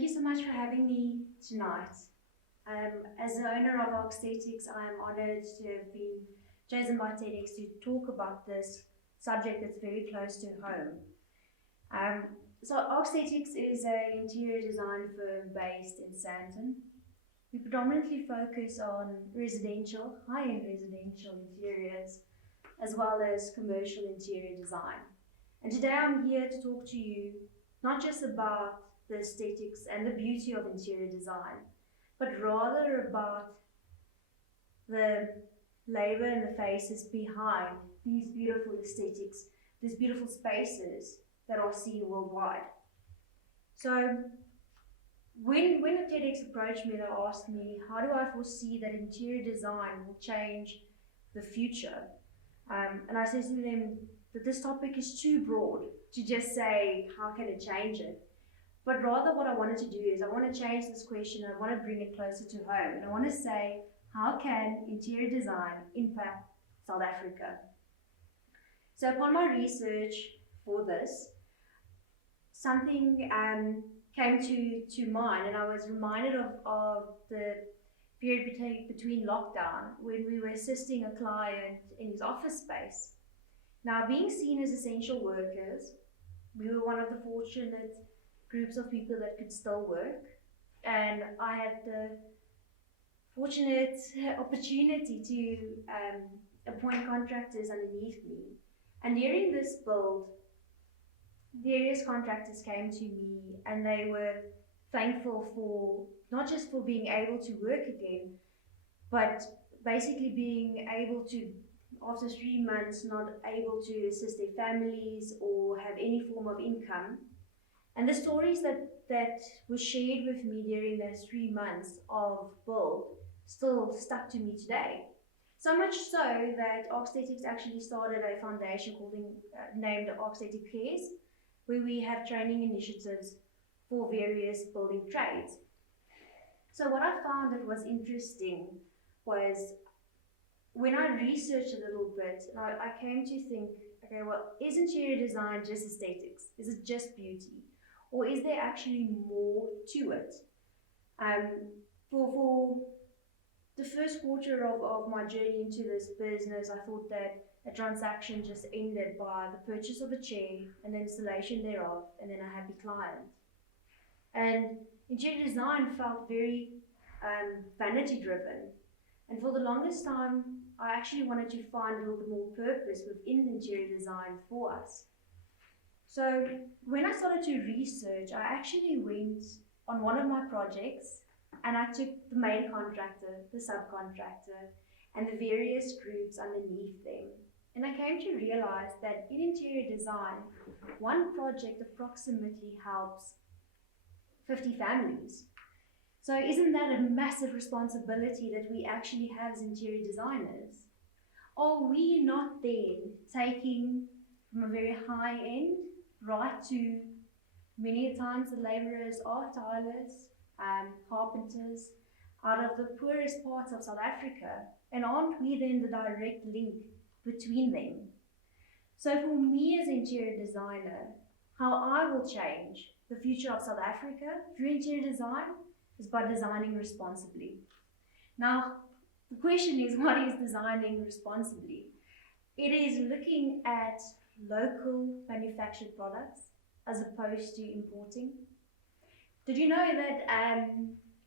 Thank you so much for having me tonight. As the owner of Aesthetics, I am honoured to have been chosen by TEDx to talk about this subject that's very close to home. So Aesthetics is an interior design firm based in Sandton. We predominantly focus on residential, high-end residential interiors, as well as commercial interior design. And today I'm here to talk to you not just about the aesthetics and the beauty of interior design, but rather about the labor and the faces behind these beautiful aesthetics, these beautiful spaces that are seen worldwide. So when TEDx approached me, they asked me, how do I foresee that interior design will change the future? And I said to them that this topic is too broad to just say, how can it change it? But rather what I wanted to do is I want to change this question, I want to bring it closer to home, and I want to say, how can interior design impact South Africa? So upon my research for this, something came to mind, and I was reminded of the period between lockdown when we were assisting a client in his office space. Now, being seen as essential workers, we were one of the fortunate groups of people that could still work, and I had the fortunate opportunity to appoint contractors underneath me. And during this build, various contractors came to me and they were thankful for not just for being able to work again, but basically being able to, after 3 months, not able to assist their families or have any form of income. And the stories that were shared with me during those 3 months of build still stuck to me today. So much so that Aesthetics actually started a foundation named Aesthetic Cares, where we have training initiatives for various building trades. So what I found that was interesting was when I researched a little bit, I came to think, okay, well, is interior design just aesthetics? Is it just beauty? Or is there actually more to it? For the first quarter of my journey into this business, I thought that a transaction just ended by the purchase of a chair and the installation thereof, and then a happy client. And interior design felt very vanity driven. And for the longest time, I actually wanted to find a little bit more purpose within interior design for us. So when I started to research, I actually went on one of my projects and I took the main contractor, the subcontractor, and the various groups underneath them. And I came to realize that in interior design, one project approximately helps 50 families. So isn't that a massive responsibility that we actually have as interior designers? Are we not then taking from a very high end right to many times the laborers are tilers, carpenters, out of the poorest parts of South Africa, and aren't we then the direct link between them? So for me as an interior designer, how I will change the future of South Africa through interior design is by designing responsibly. Now, the question is, what is designing responsibly? It is looking at local manufactured products as opposed to importing. Did you know that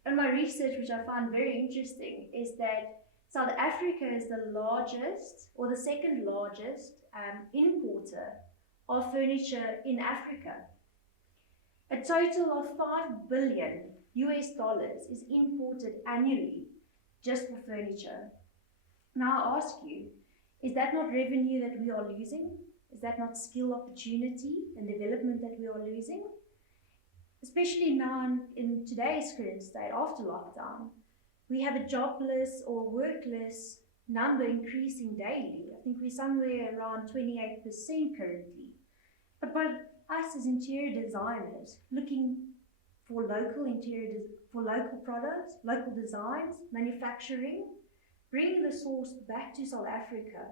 in my research, which I found very interesting, is that South Africa is the largest or the second largest importer of furniture in Africa. A total of $5 billion is imported annually just for furniture. Now I ask you, is that not revenue that we are losing? Is that not skill opportunity and development that we are losing? Especially now in today's current state, after lockdown, we have a jobless or workless number increasing daily. I think we're somewhere around 28% currently. But by us as interior designers looking for local products, local designs, manufacturing, bringing the source back to South Africa,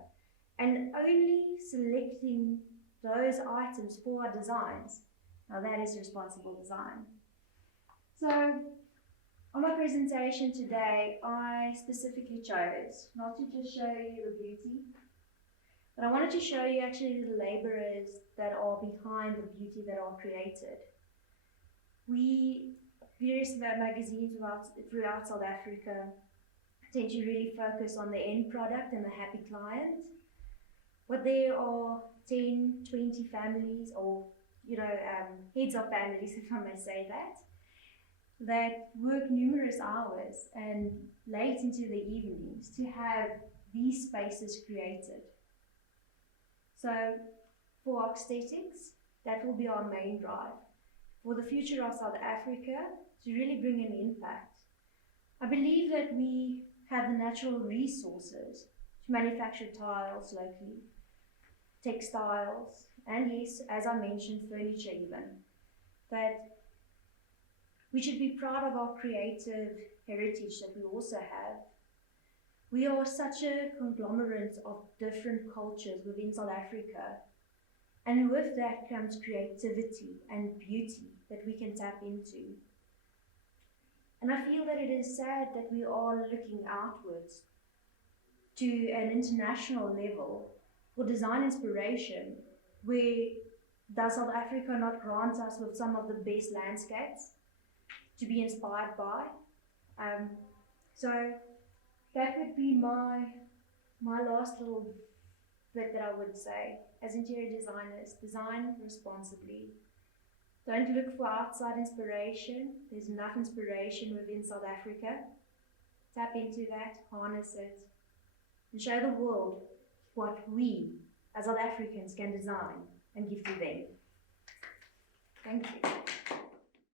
and only selecting those items for our designs, now that is responsible design. So, on my presentation today, I specifically chose not to just show you the beauty, but I wanted to show you actually the laborers that are behind the beauty that are created. Various magazines throughout South Africa tend to really focus on the end product and the happy client. But there are 10, 20 families, or heads of families, if I may say that work numerous hours and late into the evenings to have these spaces created. So for aesthetics, that will be our main drive. For the future of South Africa, to really bring an impact. I believe that we have the natural resources to manufacture tiles locally, textiles, and yes, as I mentioned, furniture even. That we should be proud of our creative heritage that we also have. We are such a conglomerate of different cultures within South Africa, and with that comes creativity and beauty that we can tap into. And I feel that it is sad that we are looking outwards to an international level for design inspiration, where does South Africa not grant us with some of the best landscapes to be inspired by? So that would be my last little bit that I would say. As interior designers, design responsibly. Don't look for outside inspiration. There's enough inspiration within South Africa. Tap into that, harness it, and show the world what we as South Africans can design and give to them. Thank you.